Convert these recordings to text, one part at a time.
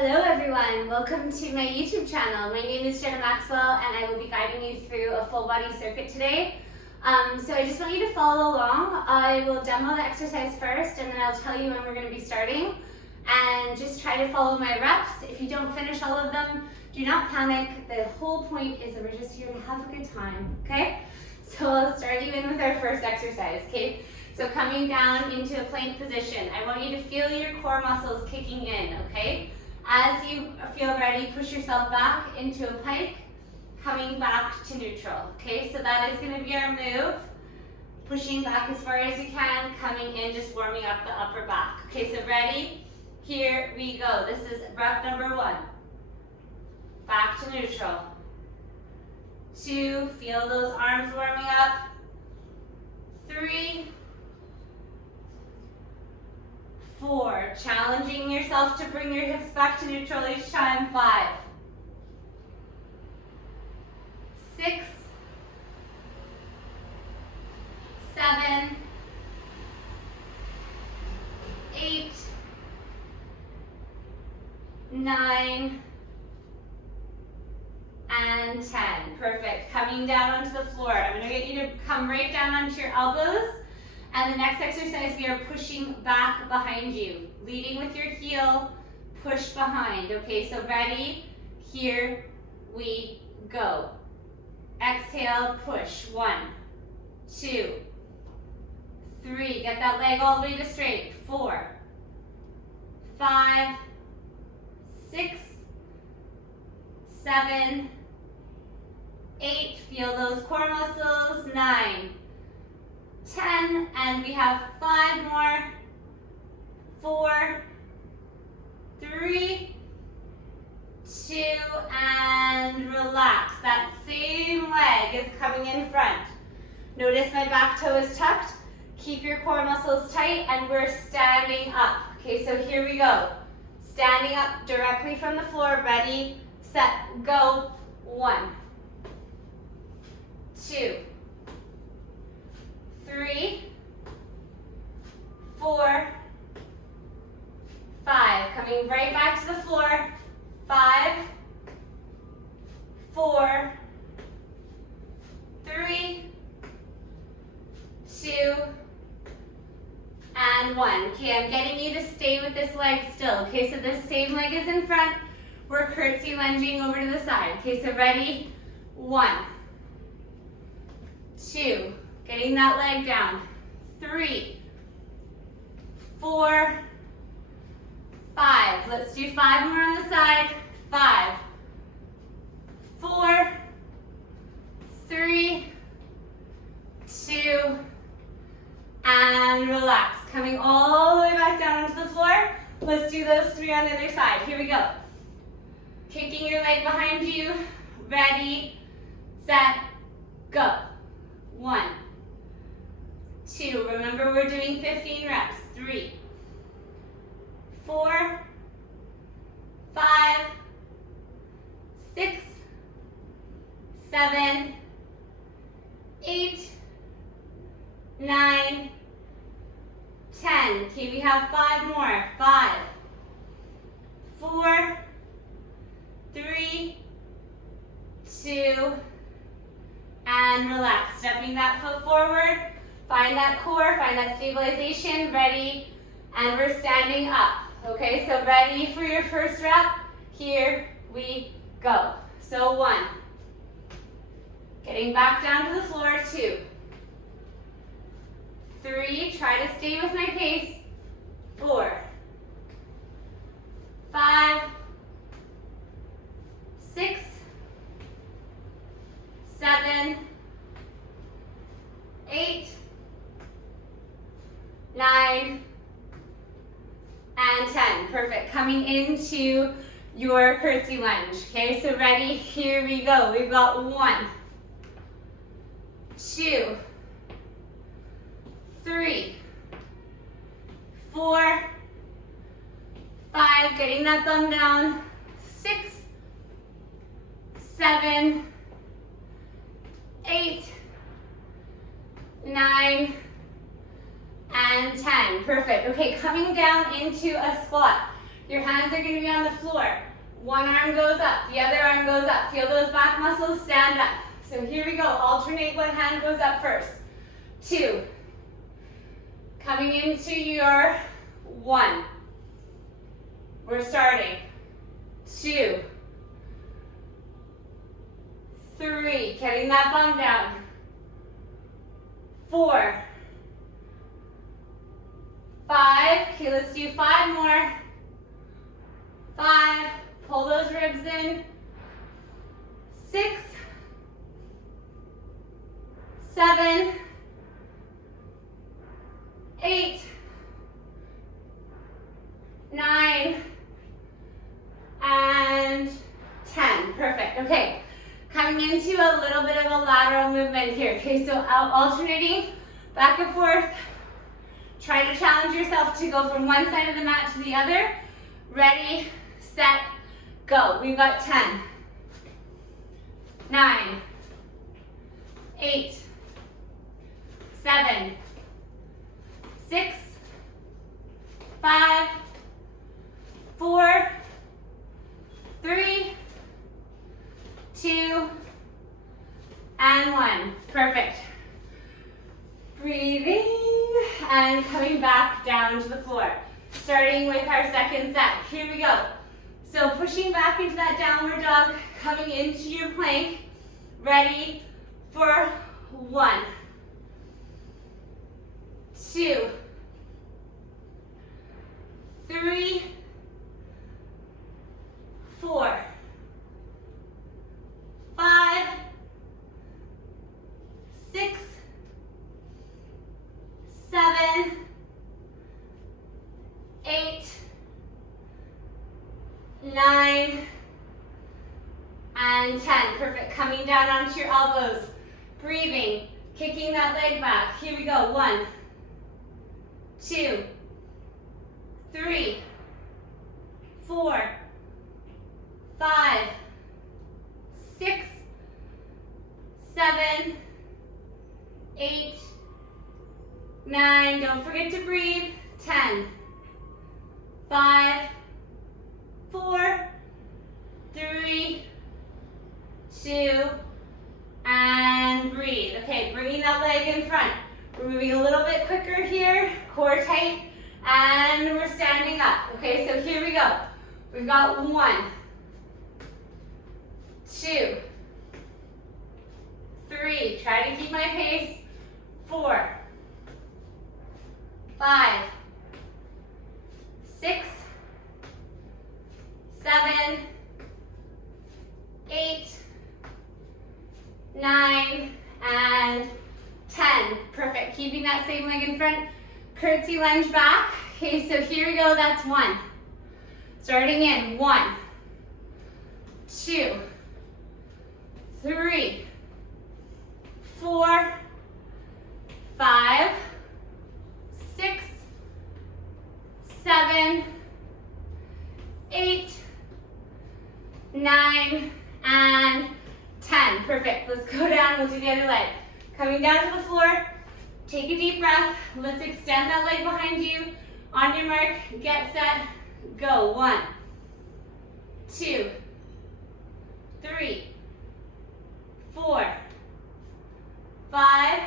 Hello everyone, welcome to my YouTube channel. My name is Jenna Maxwell and I will be guiding you through a full body circuit today. So I just want you to follow along. I will demo the exercise first and then I'll tell you when we're going to be starting. And just try to follow my reps. If you don't finish all of them, do not panic. The whole point is that we're just here to have a good time, okay? So I'll start you in with our first exercise, okay? So coming down into a plank position, I want you to feel your core muscles kicking in, okay? As you feel ready, push yourself back into a pike, coming back to neutral, okay? So that is gonna be our move. Pushing back as far as you can, coming in, just warming up the upper back. Okay, so ready? Here we go. This is rep number 1. Back to neutral. 2, feel those arms warming up. 3, 4, challenging yourself to bring your hips back to neutral each time. 5, 6, 7, 8, 9, and 10. Perfect. Coming down onto the floor. I'm going to get you to come right down onto your elbows. And the next exercise, we are pushing back behind you. Leading with your heel, push behind. Okay, so ready? Here we go. Exhale, push. 1, 2, 3. Get that leg all the way to straight. 4, 5, 6, 7, 8. Feel those core muscles. 9, 10, and we have 5 more. 4, 3, 2, and relax. That same leg is coming in front. Notice my back toe is tucked. Keep your core muscles tight, and we're standing up. Okay, so here we go. Standing up directly from the floor. Ready, set, go. 1, 2, 3, 4, 5. Coming right back to the floor. 5, 4, 3, 2, and 1. Okay, I'm getting you to stay with this leg still. Okay, so this same leg is in front. We're curtsy lunging over to the side. Okay, so ready? 1, 2. Getting that leg down. 3, 4, 5. Let's do 5 more on the side. 5, 4, 3, 2, and relax. Coming all the way back down onto the floor. Let's do those 3 on the other side. Here we go. Kicking your leg behind you. Ready, set, go. 1, 2. Remember, we're doing 15 reps. 3, 4, 5, 6, 7, 8, 9, 10. Okay, we have 5 more. 5, 4, 3, 2, and relax. Stepping that foot forward. Find that core, find that stabilization. Ready, and we're standing up. Okay, so ready for your first rep? Here we go. So 1. Getting back down to the floor. 2, 3. Try to stay with my pace. 4, 5, 6, 7, 8, 9, and 10. Perfect. Coming into your curtsy lunge. Okay, so ready? Here we go. We've got 1, 2, 3, 4, 5. Getting that thumb down. 6, 7, 8, 9, and 10. Perfect. Okay, coming down into a squat. Your hands are going to be on the floor. One arm goes up, the other arm goes up. Feel those back muscles stand up. So here we go. Alternate what hand goes up first. 2. Coming into your 1. We're starting. 2. 3. Getting that bum down. 4. 5. Okay, let's do 5 more. 5. Pull those ribs in. 6. 7. 8. 9. And 10. Perfect. Okay. Coming into a little bit of a lateral movement here. Okay, so alternating back and forth. Try to challenge yourself to go from one side of the mat to the other. Ready, set, go. We've got 10, 9, 8, 7, 6, 5, 4, 3, 2, and 1. Perfect. Breathing and coming back down to the floor. Starting with our second set. Here we go. So pushing back into that downward dog, coming into your plank. Ready for 1, 2, 3, 4, 5, 6, 7, 8, 9, and 10. Perfect. Coming down onto your elbows. Breathing. Kicking that leg back. Here we go. 1, 2, 3, 4, 5, 6, 7, 8, 9. Don't forget to breathe. 10, 5, 4, 3, 2, and breathe. Okay, bringing that leg in front. We're moving a little bit quicker here, core tight, and we're standing up. Okay, so here we go. We've got 1, 2, 3. Try to keep my pace. 4, 5, 6, 7, 8, 9, and 10. Perfect. Keeping that same leg in front. Curtsy lunge back. Okay, so here we go. That's 1. Starting in 1, 2, 3, 4, 5, 6, 7, 8, 9, and 10. Perfect. Let's go down. We'll do the other leg. Coming down to the floor. Take a deep breath. Let's extend that leg behind you. On your mark, get set, go. 1, 2, 3, 4, 5,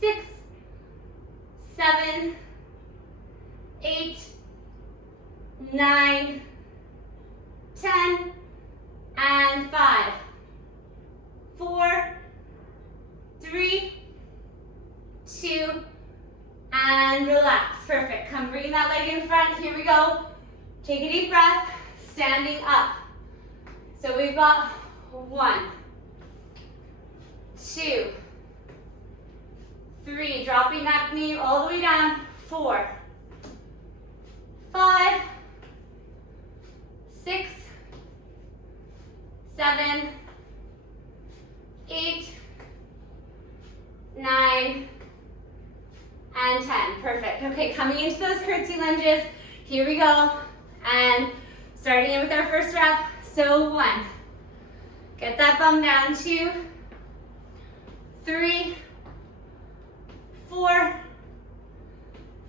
6, 7, 8, 9, 10, and 5, 4, 3, 2, and relax. Perfect. Come bring that leg in front. Here we go. Take a deep breath. Standing up. So we've got 1, 2, 3. Dropping that knee all the way down. 4, 5, 6, 7, 8, 9, and 10. Perfect. Okay, coming into those curtsy lunges. Here we go. And starting in with our first rep. So 1. Get that bum down. 2, 3, 4,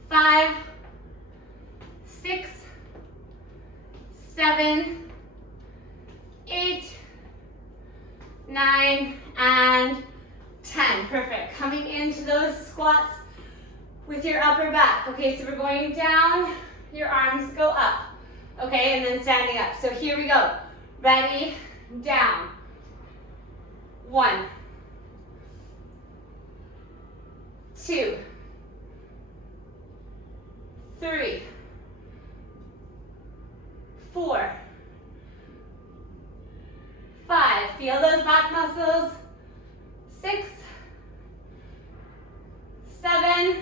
5, 6, 7, 8, 9, and 10. Perfect. Coming into those squats with your upper back. Okay, so we're going down, your arms go up. Okay, and then standing up. So here we go. Ready, down. 1, 2, 3, 4, 5. Feel those back muscles. 6, 7,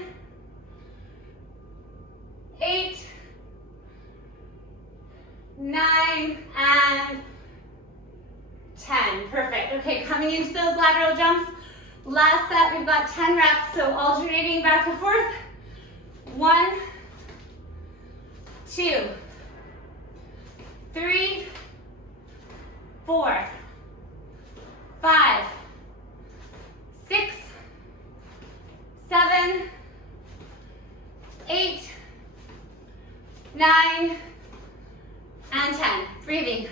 8, 9, and 10. Perfect. Okay, coming into those lateral jumps. Last set, we've got 10 reps, so alternating back and forth. 1, 2, 3, 4, 5, 6, 7, 8, 9, and 10. Breathing.